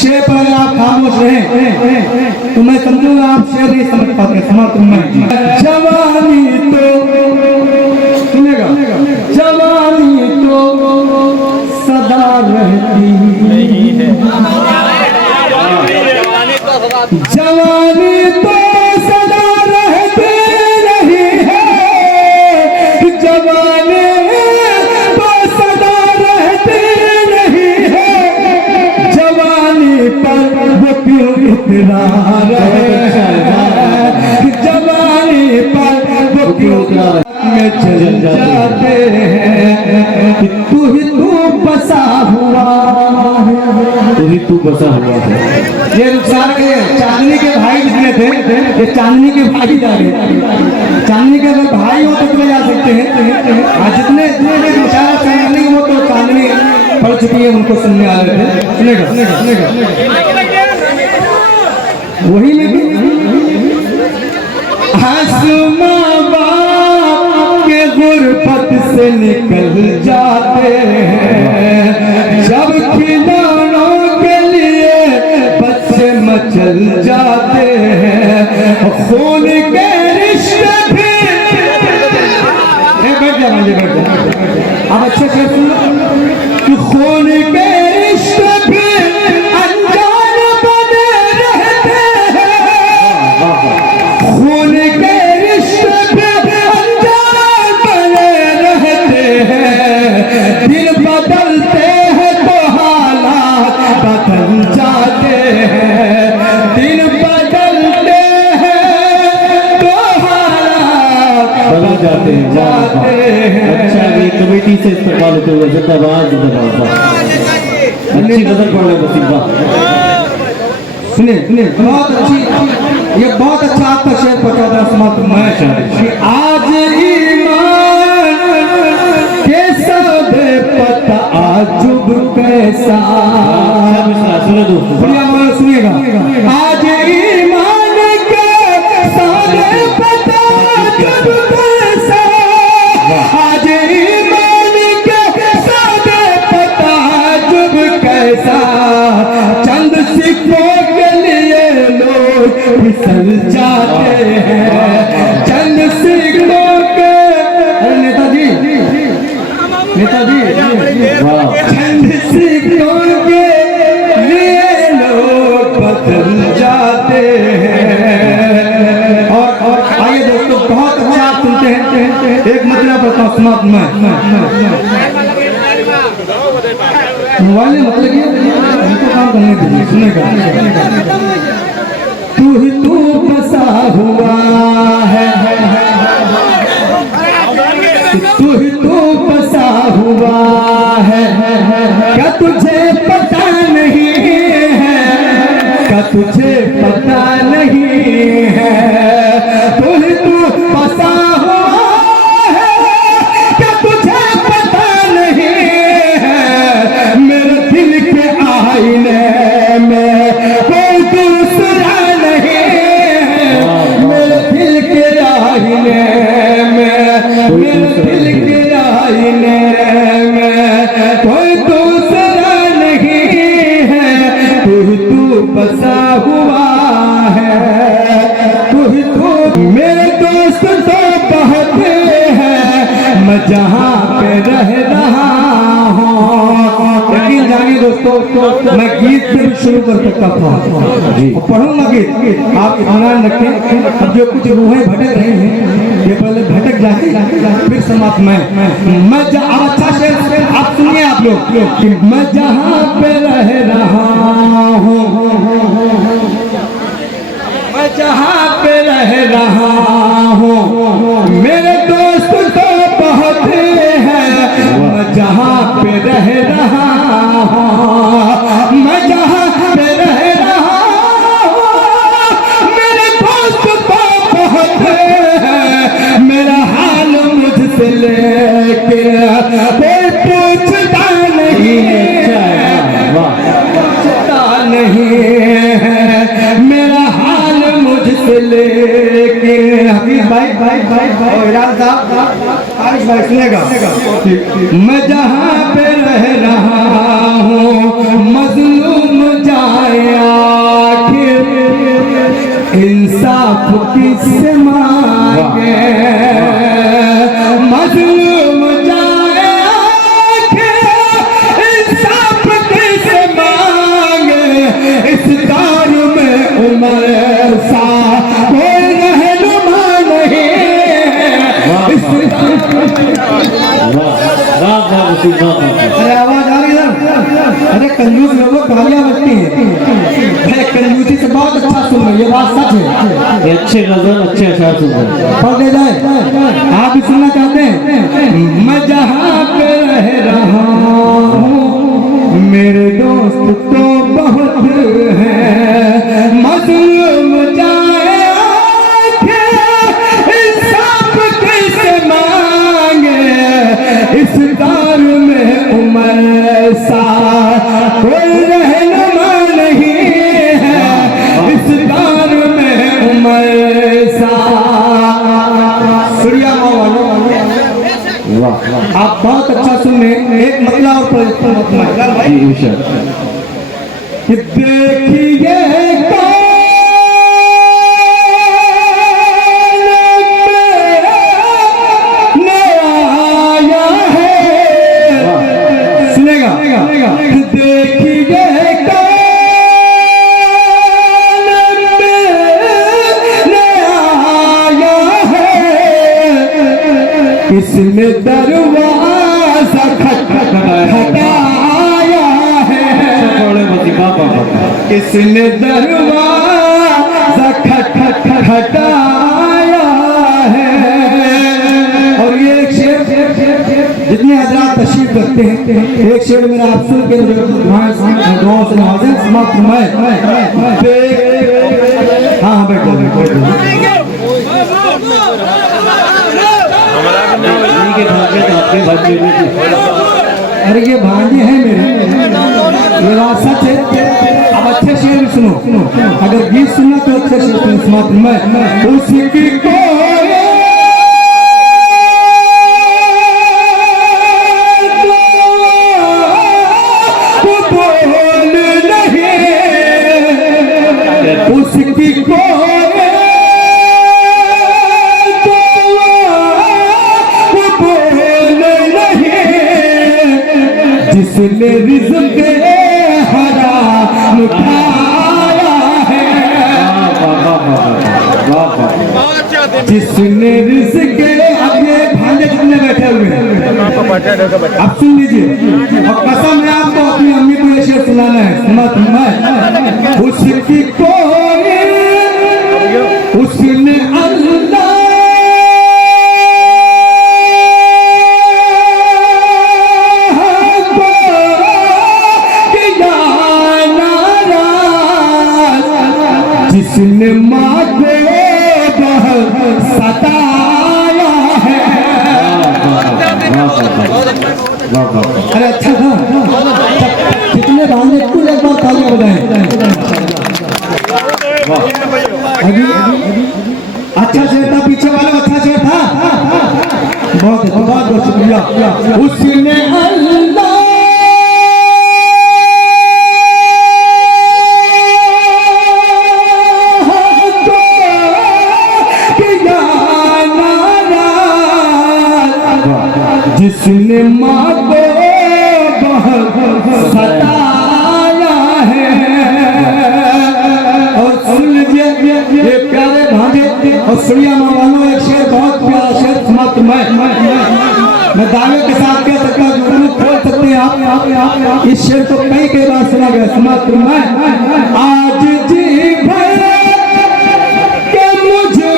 शेर पर अगर आप खामोश रहे तो मैं समझूंगा आप शेर नहीं समझ पाते। समझ मैं जवानी तो सुनेगा, जवानी तो सदा रहती है, जवानी तो सदा रहती नहीं है, जवानी तो सदा रहती नहीं है, जवानी पर वो क्यों इतरार है, जवानी पर वो क्यों में चल जाते हैं। तू ही तू बसा हुआ है, तू ही तू बसा हुआ है। ये रुखसार के चांदनी के भाई जितने थे ये चांदनी के भाई जा रहे, चांदनी के अगर भाई हो तो तुम्हें जा सकते हैं। आज जितने रुखसार चांदनी वो तो चांदनी पढ़ चुकी है, उनको सुनने आ रहे थे। सुनेगा वही लेकिन आसमां बाप के गुरबत से निकल जाते हैं, जब खिलौनों के लिए बच्चे मचल जाते हैं, खून के रिश्ते भी बैठ जा अब अच्छे से सुनो, खून के रिश्ते भी अनजान बने रहते हैं, खून के रिश्ते भी अनजान बने रहते हैं, दिल बदलते हैं तो हालात बदल जाते हैं, दिल बदलते हैं तो हालात बदल जाते हैं। अच्छा ये कमेटी से इस्तेमाल होते हुए जिंदाबाद जिंदाबाद, अच्छी नजर पड़ रही मुसीबा। सुने बहुत अच्छी, ये बहुत अच्छा आपका शेर पता था समाप्त मैं आज ईमान के सौदे पता आजुब कैसा, सुनो दोस्तों सुनिएगा, आज ईमान के सौदे पता आजुब कैसा, आज ईमान के सौदे पता आजुब कैसा, चंद सिक्कों के लिए लोग फिसल जाते हैं, चंद सिक्कों के नेताजी चंद सिक्कों के लिए लोग बदल जाते हैं। और आइए दोस्तों बहुत अच्छा आप सुनते हैं, एक मतलब बताओ समाप्त में मोबाइल मतलब इनको काम करने दीजिए। सुनेगा तू ही तू बसा हुआ है, तू ही तू बसा हुआ है, क्या तुझे पता नहीं है, क्या तुझे पता नहीं है, तू ही तू बसा हुआ है, क्या तुझे पता नहीं है, मेरे दिल के आईने में कोई दूसरा नहीं है, मेरे दिल के आईने में, मेरे दिल के आईने में कोई दूसरा नहीं है, तू बसा हुआ है, तू मेरे दोस्त तो बहुत हैं, मैं जहाँ पे रह रहा हूँ। लेकिन जानिए दोस्तों मैं गीत से भी शुरू कर सकता था, पढ़ूंगा गीत, आप ध्यान रखें। अब जो कुछ रूहें भटक रही हैं ये पहले भटक जाए फिर समाप्त मैं अब अच्छा शेर आप सुनिए आप लोग कि मैं जहाँ पे रह रहा हूँ, मैं जहाँ पे रह रहा हूँ, मेरे दोस्त तो बहुत हैं, मैं जहाँ पे रह रहा हूँ, मैं जहाँ पे रह रहा हूँ, मेरे दोस्त तो बहुत हैं, मेरा हाल मुझसे लेके कोई पूछता नहीं है, पूछता नहीं है, मेरा हाल मुझसे लेके भाई सुनेगा, मैं जहाँ पे रह रहा हूँ मजलूम जाए इंसाफ किससे मांगे, मजलूम जाए आंखें, इंसाफ किससे मांगे, इस दौर में उमर सा कोई रहनुमा नहीं। अरे आवाज आ रही है? अरे कंजूस लोगों गालियां बजती हैं। अरे कंजूसी से बहुत अच्छा सुन रहे, ये बात सच है। ये अच्छे गजल अच्छे अशार सुन रहे हैं। पढ़ दे जाए, आप भी सुनना चाहते हैं? मैं जहाँ पे रह रहा हूँ मेरे दोस्त तो बहुत हैं, मजलूम जाए आंखें, इंसाफ कैसे मांगे, इस दौर में उमर सा कोई रहनुमा नहीं है, इस दौर में उमर सा। सूर्या वालों, आप बहुत अच्छा सुन रहे हैं। एक मतला और कि देखिए इसने दरवाजा खटखटाया है, इसने दरवाजा खटखटाया है। और ये एक शेर, जितने हजरात तशरीफ रखते हैं, एक शेर मेरा आप सुन के गाँव से नवाजें समाप्त फरमाए। हाँ बैठो बैठो। अरे ये भांजे हैं मेरे, ये बात सच है। अब अच्छे शेर भी सुनो, अगर गीत सुनना तो अच्छे शेर सुनो। समाप्त मैं उसकी को बोल नहीं, उसकी को जिसने रिज़्क़ हराम उठाया है, जिसने रिज़्क़, अब ये भांजे जितने बैठे हुए हैं अब सुन लीजिए, और कसम है आपको अपनी अम्मी को ये शेर सुनाना है। मत मैं उसकी कोई, उसने अल्लाह जिसने माँ को बहुत सताया है। अरे अच्छा था, कितने भांजे कुल एक बार तालियां बजाएं। अच्छा शेर था, पीछे वाला अच्छा शेर था। बहुत बहुत शुक्रिया। उसने अल्लाह जिसने माँ को बहुत सताया है। और सुन लीजिए ये प्यारे भांजे और सूर्या माँ वालों, एक शेर बहुत प्यारा शेर समाप्त मैं दावे के साथ कह सकता हूँ, खोल सकते हैं आप। इस शेर को कई बार सुना गया। समाप्त मैं आज जी भर के मुझे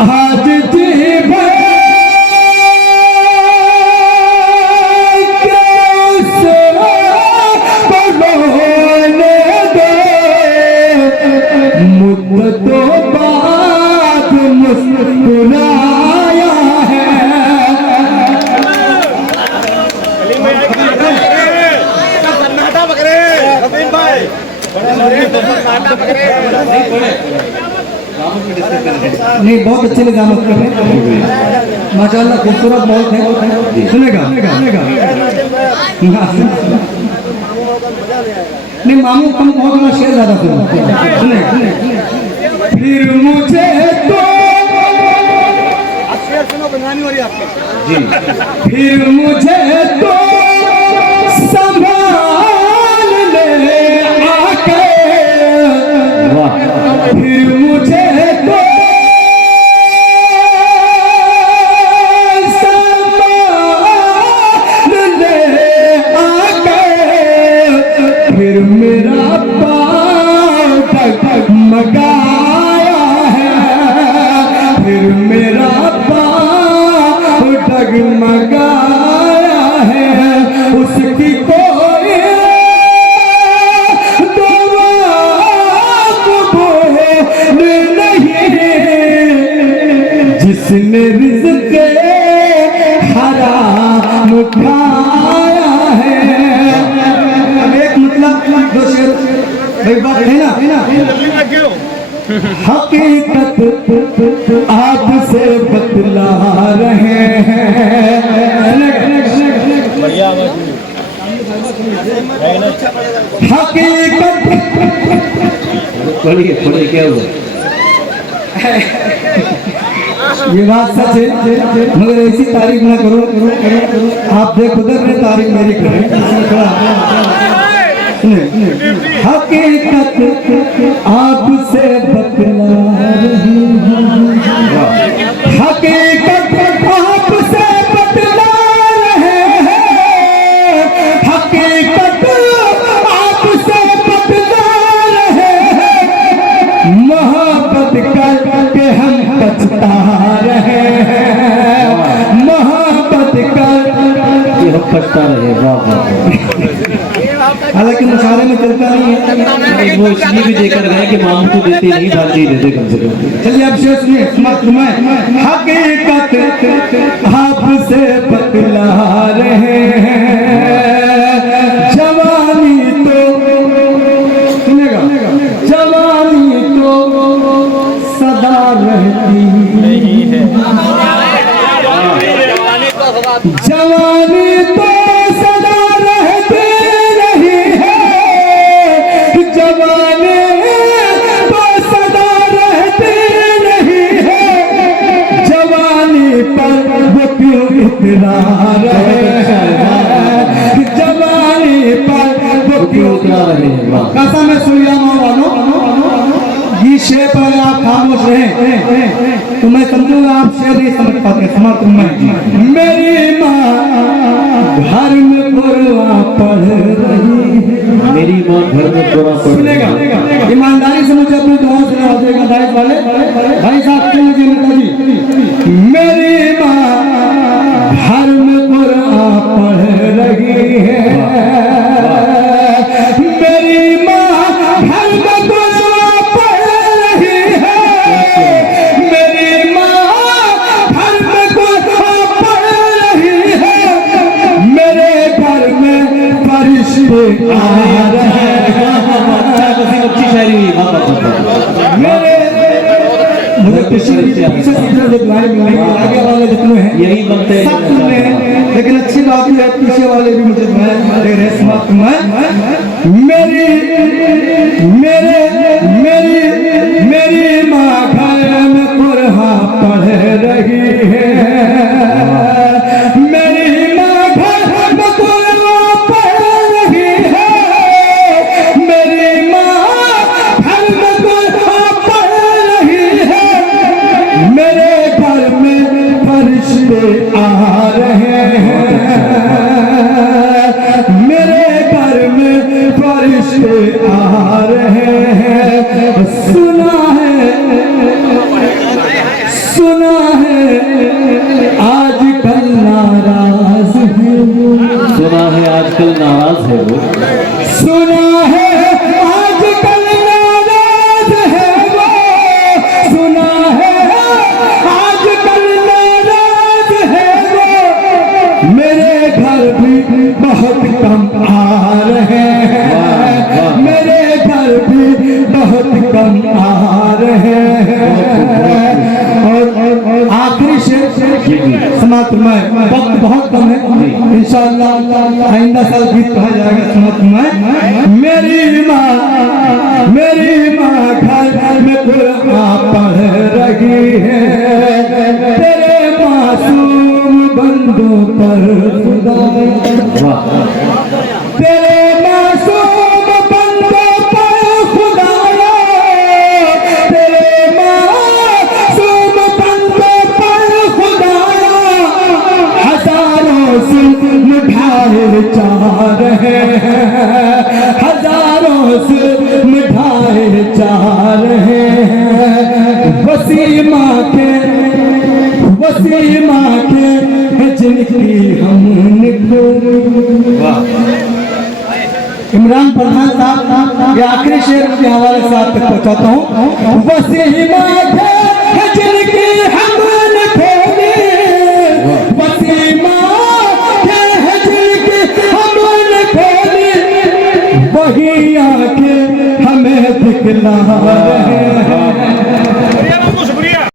आज जी भर बोलने दे, मुद्दतों बाद मुस्कुराया है। नहीं, बहुत अच्छे निजामत कर रहे हैं माशाअल्लाह, खूबसूरत बहुत है। सुनेगा नहीं मामू कम बहुत बड़ा शेर ज्यादा सुने। फिर मुझे तो जी फिर मुझे तो संभाल ले आके, वाह फिर मुझे तो संभाल ले आके, फिर मेरा पाँव डगमगाया है, फिर मेरा पाँव डगमगाया है, उसकी कोई दुआ कबूल नहीं, जिसने रिज़्क़ हराम खाया है। अब एक मतलब दो शेर भाई बात है ना, हकीकत आपसे बतला रहे हैं। हकीकत खोलिए क्या हुआ? ये बात सच है, मगर ऐसी तारीफ ना करो आप खुद अपने तारीफ मेरी करें। हकीकत आपसे बतला रही हूँ, हकीकत आपसे बतला रहे हैं, हकीकत आपसे बतला रहे हैं, मोहब्बत करके हम पछता रहे हैं, मोहब्बत करके हम पछता रहे। वाह वाह हालांकि मुशारे में चलता नहीं है, वो इसलिए भी देकर गए कि मांग तो देते नहीं, बाजी देते कम से कम। चलिए अब शेर सुनिए। हकीकत आपसे बतला रहे हैं, जवानी तो सुनेगा, जवानी तो सदा रहती है, जवानी तो सदा रहती नहीं है, जवानी तो सदा रहती नहीं है, जवानी पर वो क्यों इतना रहे, जवानी पर वो क्यों उतरा रहे हैं। वाह कसम है सुइयामा वालों, ये शेर पर आप खामोश रहे तो मैं समझूंगा आप शेर नहीं समझ पाते। समर्थ में मेरी माँ घर में कुरान पढ़ रही है, मेरी माँ घर में कुरान पढ़ रही सुनेगा है। ईमानदारी से मुझे अपनी दुआ सुना देगा दाइश वाले भाई साहब सुन लीजिए नेताजी। मेरी माँ घर में कुरान पढ़ रही है, मेरी माँ घर में कुरान पढ़ रही है, मेरी माँ घर में कुरान पढ़ रही है, मेरे घर में फरिश्ते आ रहे हैं। अच्छी शायरी हुई। वाह वाह वाह। मेरे मुझे पीछे जो दुआएं मिलेंगी आगे वाले जितने हैं यही बनते हैं। सब सुन रहे हैं, लेकिन अच्छी बात है पीछे वाले भी मुझे दुआएं दे रहे हैं। समाप्त में मेरी मेरे मेरी मेरी माँ घर में कुरान पढ़ रही है, मेरी माँ घर में कुरान पढ़ रही है, मेरी माँ घर में कुरान पढ़ रही है, मेरे घर में फरिश्ते आ रहे हैं, मेरे घर में फरिश्ते आ रहे हैं। सुना है आजकल नाराज है वो, सुना है आजकल नाराज है वो, सुना है आजकल नाराज है वो, सुना है आजकल नाराज है वो, मेरे घर भी बहुत कम आ रहे हैं, मेरे घर भी बहुत कम आ रहे हैं। और आखिरी शेर समाप्त समाप्त में वक्त बहुत कम है, इंशाअल्लाह आइंदा साल गीत कहा जाएगा समाप्त में। मेरी माँ घर में कुरान पढ़ रही है, तेरे मासूम बंदों पर खुदा, तेरे मासूम बंदों पर खुदाया, तेरे मासूम बंदों पर खुदाया, हजारों जुल्म ढाए जा रहे हैं, हजारों जुल्म ढाए जा रहे हैं। वसीमा के जिनकी हमने इमरान प्रधान साहब ये आखिरी शेर के हवाले से आप तक पहुंचाता हूँ। वसीमा के जिनकी हमने खोली, वसीमा के जिनकी हमने खोली, वही आके हमें दिखला रहे